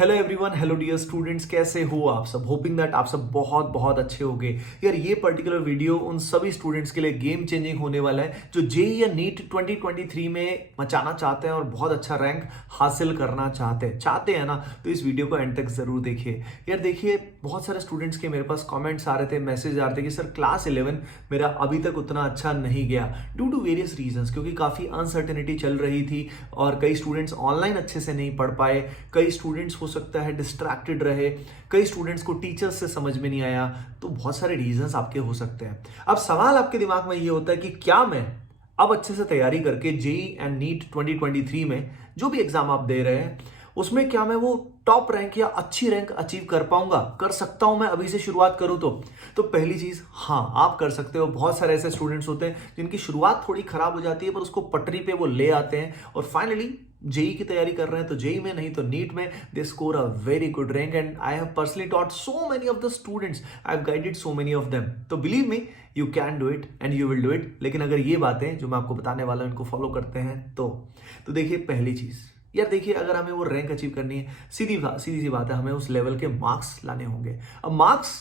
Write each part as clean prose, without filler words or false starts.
Hello everyone, hello dear students, कैसे हो आप सब। होपिंग दैट आप सब बहुत बहुत अच्छे होंगे। यार ये पर्टिकुलर वीडियो उन सभी स्टूडेंट्स के लिए गेम चेंजिंग होने वाला है जो जेईई या नीट 2023 में मचाना चाहते हैं और बहुत अच्छा रैंक हासिल करना चाहते हैं ना। तो इस वीडियो को एंड तक जरूर देखिए। यार देखिए, बहुत सारे स्टूडेंट्स के मेरे पास कॉमेंट्स आ रहे थे, मैसेज आ रहे थे कि सर क्लास 11 मेरा अभी तक उतना अच्छा नहीं गया ड्यू टू वेरियस रीजंस, क्योंकि काफ़ी अनसर्टेनिटी चल रही थी और कई स्टूडेंट्स ऑनलाइन अच्छे से नहीं पढ़ पाए, कई स्टूडेंट्स हो सकता है डिस्ट्रैक्टेड रहे, कई स्टूडेंट्स को टीचर्स से समझ में नहीं आया। तो बहुत सारे रीजंस आपके हो सकते हैं। अब सवाल आपके दिमाग में ये होता है कि क्या मैं अब अच्छे से तैयारी करके जेईई एंड नीट 2023 में जो भी एग्जाम आप दे रहे हैं उसमें क्या मैं वो टॉप रैंक या अच्छी रैंक अचीव कर पाऊंगा, कर सकता हूं मैं अभी से शुरुआत करूं तो पहली चीज, हाँ आप कर सकते हो। बहुत सारे ऐसे स्टूडेंट्स होते हैं जिनकी शुरुआत थोड़ी खराब हो जाती है पर उसको पटरी पे वो ले आते हैं और फाइनली जेईई की तैयारी कर रहे हैं तो जेईई में नहीं तो नीट में they score a very good rank. And I have personally taught so many of the students, I have guided so many of them. तो believe me, you can do it and you will do it. लेकिन अगर ये बातें जो मैं आपको बताने वाला हूं इनको फॉलो करते हैं तो देखिए, पहली चीज यार देखिए, अगर हमें वो रैंक अचीव करनी है, सीधी सी बात है, हमें उस लेवल के मार्क्स लाने होंगे। अब मार्क्स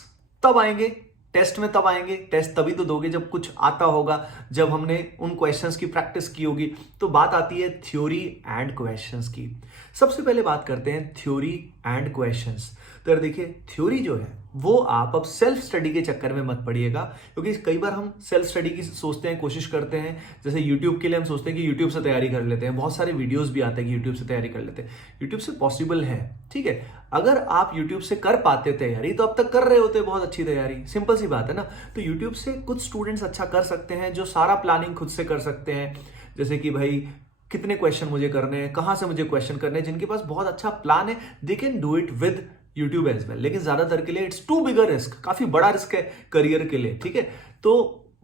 तब आएंगे, टेस्ट में तब आएंगे। टेस्ट तभी तो दोगे जब कुछ आता होगा, जब हमने उन क्वेश्चंस की प्रैक्टिस की होगी। तो बात आती है थ्योरी एंड क्वेश्चंस की। सबसे पहले बात करते हैं थ्योरी एंड क्वेश्चंस। तो यार देखिए, थ्योरी जो है वो आप अब सेल्फ स्टडी के चक्कर में मत पड़िएगा, क्योंकि कई बार हम सेल्फ स्टडी की सोचते हैं, कोशिश करते हैं। जैसे यूट्यूब के लिए हम सोचते हैं कि यूट्यूब से तैयारी कर लेते हैं, बहुत सारे वीडियोस भी आते हैं कि यूट्यूब से तैयारी कर लेते हैं। यूट्यूब से पॉसिबल है, ठीक है। अगर आप यूट्यूब से कर पाते तैयारी तो अब तक कर रहे होते बहुत अच्छी तैयारी, सिंपल सी बात है ना। तो यूट्यूब से कुछ स्टूडेंट्स अच्छा कर सकते हैं जो सारा प्लानिंग खुद से कर सकते हैं। जैसे कि भाई कितने क्वेश्चन मुझे करने हैं, कहां से मुझे क्वेश्चन करने हैं, जिनके पास बहुत अच्छा प्लान है they can do it with YouTube as well. लेकिन ज्यादातर के लिए इट्स टू बिगर रिस्क, काफी बड़ा रिस्क है करियर के लिए, ठीक है। तो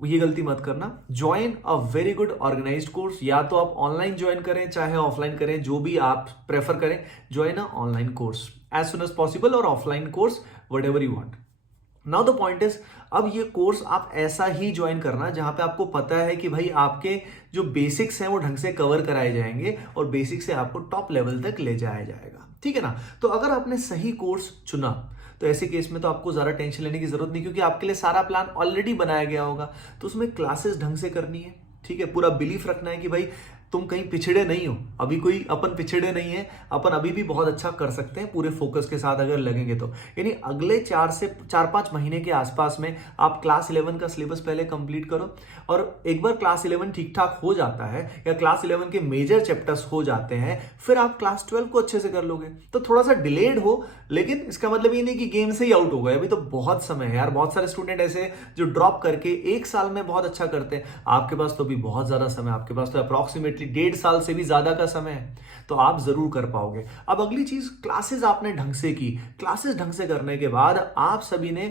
ये गलती मत करना। Join a very good organised course, या तो आप ऑनलाइन ज्वाइन करें चाहे ऑफलाइन करें, जो भी आप प्रेफर करें। Join a online course as soon as possible और offline course whatever you want. Now the point is, अब ये कोर्स आप ऐसा ही ज्वाइन करना जहां पे आपको पता है कि भाई आपके जो बेसिक्स हैं वो ढंग से कवर कराए जाएंगे और बेसिक से आपको टॉप लेवल तक ले जाया जाएगा, ठीक है ना। तो अगर आपने सही कोर्स चुना तो ऐसे केस में तो आपको ज्यादा टेंशन लेने की जरूरत नहीं, क्योंकि आपके लिए सारा प्लान ऑलरेडी बनाया गया होगा। तो उसमें क्लासेस ढंग से करनी है, ठीक है। पूरा बिलीफ रखना है कि भाई तुम कहीं पिछड़े नहीं हो, अभी कोई अपन पिछड़े नहीं है, अपन अभी भी बहुत अच्छा कर सकते हैं पूरे फोकस के साथ अगर लगेंगे तो। यानी अगले 4 महीने के आसपास में आप क्लास 11 का सिलेबस पहले कंप्लीट करो। और एक बार क्लास 11 ठीक ठाक हो जाता है या क्लास 11 के मेजर चैप्टर्स हो जाते हैं, फिर आप क्लास 12 को अच्छे से कर लोगे। तो थोड़ा सा डिलेड हो, लेकिन इसका मतलब ये नहीं कि गेम से ही आउट हो गए, अभी तो बहुत समय है यार। बहुत सारे स्टूडेंट ऐसे जो ड्रॉप करके 1 साल में बहुत अच्छा करते हैं। आपके पास तो भी बहुत ज्यादा समय, आपके पास तो अप्रोक्सीमेटली 1.5 साल से भी ज्यादा का समय है, तो आप जरूर कर पाओगे। अब अगली चीज, क्लासेस आपने ढंग से की। क्लासेस ढंग से करने के बाद आप सभी ने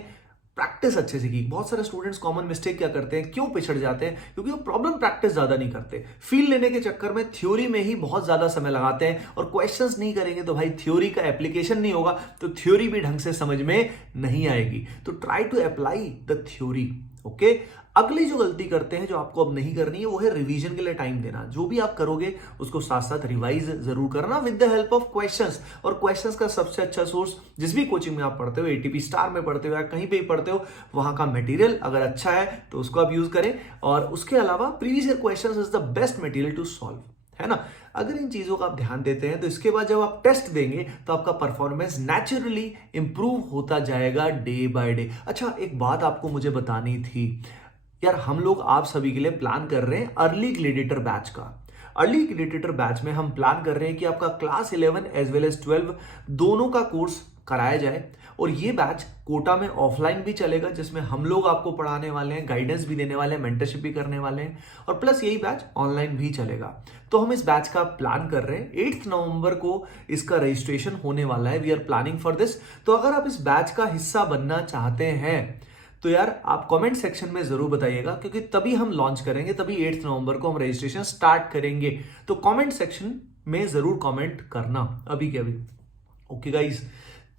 प्रैक्टिस अच्छे से की। बहुत सारे स्टूडेंट्स कॉमन मिस्टेक क्या करते हैं, क्यों पिछड़ जाते हैं, क्योंकि वो प्रॉब्लम प्रैक्टिस ज्यादा नहीं करते। फील लेने के चक्कर में थ्योरी में ही बहुत ज्यादा समय लगाते हैं और क्वेश्चंस नहीं करेंगे तो भाई थ्योरी का एप्लीकेशन नहीं होगा, तो थ्योरी भी ढंग से समझ में नहीं आएगी। तो try to apply the theory, okay. अगली जो गलती करते हैं जो आपको अब नहीं करनी है वो है रिवीजन के लिए टाइम देना। जो भी आप करोगे उसको साथ साथ रिवाइज जरूर करना with the help of questions. और क्वेश्चंस का सबसे अच्छा सोर्स, जिस भी कोचिंग में आप पढ़ते हो, एटीपी स्टार में पढ़ते हो या कहीं पे भी पढ़ते हो, वहां का मटेरियल अगर अच्छा है तो उसको आप यूज करें। और उसके अलावा previous year questions is the best material to solve, है ना। अगर इन चीजों का आप ध्यान देते हैं तो इसके बाद जब आप टेस्ट देंगे तो आपका परफॉर्मेंस नेचुरली इंप्रूव होता जाएगा डे बाय डे। अच्छा, एक बात आपको मुझे बतानी थी यार, हम लोग आप सभी के लिए प्लान कर रहे हैं अर्ली ग्लेडिएटर बैच का। अर्ली ग्लेडिएटर बैच में हम प्लान कर रहे हैं कि आपका क्लास 11 एज वेल एज 12 दोनों का कोर्स कराया जाए। और ये बैच कोटा में ऑफलाइन भी चलेगा, जिसमें हम लोग आपको पढ़ाने वाले हैं, गाइडेंस भी देने वाले हैं, मेंटरशिप भी करने वाले हैं, और प्लस यही बैच ऑनलाइन भी चलेगा। तो हम इस बैच का प्लान कर रहे हैं 8 नवंबर को इसका रजिस्ट्रेशन होने वाला है। We are planning for this. तो अगर आप इस बैच का हिस्सा बनना चाहते हैं तो यार आप कमेंट सेक्शन में जरूर बताइएगा, क्योंकि तभी हम लॉन्च करेंगे, तभी 8 नवंबर को हम रजिस्ट्रेशन स्टार्ट करेंगे। तो कमेंट सेक्शन में जरूर कमेंट करना अभी के अभी, ओके गाइस।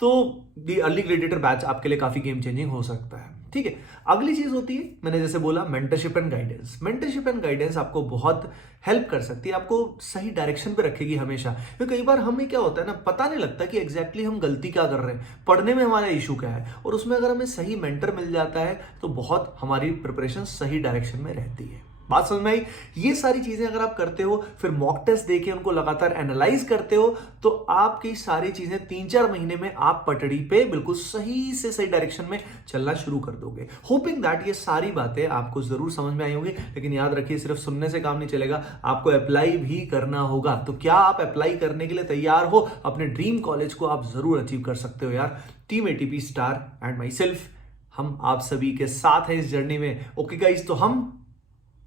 तो दी अर्ली ग्रेडिएटर बैच आपके लिए काफी गेम चेंजिंग हो सकता है। ठीक है, अगली चीज होती है, मैंने जैसे बोला, mentorship and guidance. Mentorship and guidance आपको बहुत हेल्प कर सकती है, आपको सही डायरेक्शन पे रखेगी हमेशा। क्योंकि कई बार हमें क्या होता है ना, पता नहीं लगता कि एग्जैक्टली हम गलती क्या कर रहे हैं, पढ़ने में हमारा इशू क्या है, और उसमें अगर हमें सही मेंटर मिल जाता है तो बहुत हमारी प्रिपरेशन सही डायरेक्शन में रहती है। बात समझ में आई? ये सारी चीजें अगर आप करते हो, फिर मॉक टेस्ट देके उनको लगातार एनालाइज करते हो, तो आपकी सारी चीजें 3-4 महीने में आप पटड़ी पे बिल्कुल सही से सही डायरेक्शन में चलना शुरू कर दोगे। होपिंग दैट ये सारी बातें आपको जरूर समझ में आई होंगी, लेकिन याद रखिए सिर्फ सुनने से काम नहीं चलेगा, आपको अप्लाई भी करना होगा। तो क्या आप अप्लाई करने के लिए तैयार हो? अपने ड्रीम कॉलेज को आप जरूर अचीव कर सकते हो यार। Team ATP star and my self, हम आप सभी के साथ हैं इस जर्नी में। ओके गाइस, तो हम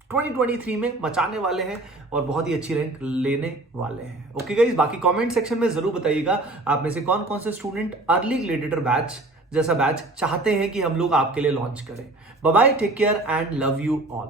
2023 में मचाने वाले हैं और बहुत ही अच्छी रैंक लेने वाले हैं। ओके गाइस, बाकी कमेंट सेक्शन में जरूर बताइएगा आप में से कौन कौन से स्टूडेंट अर्ली ग्रेडिएटर बैच जैसा बैच चाहते हैं कि हम लोग आपके लिए लॉन्च करें। Bye bye, take care and love you all.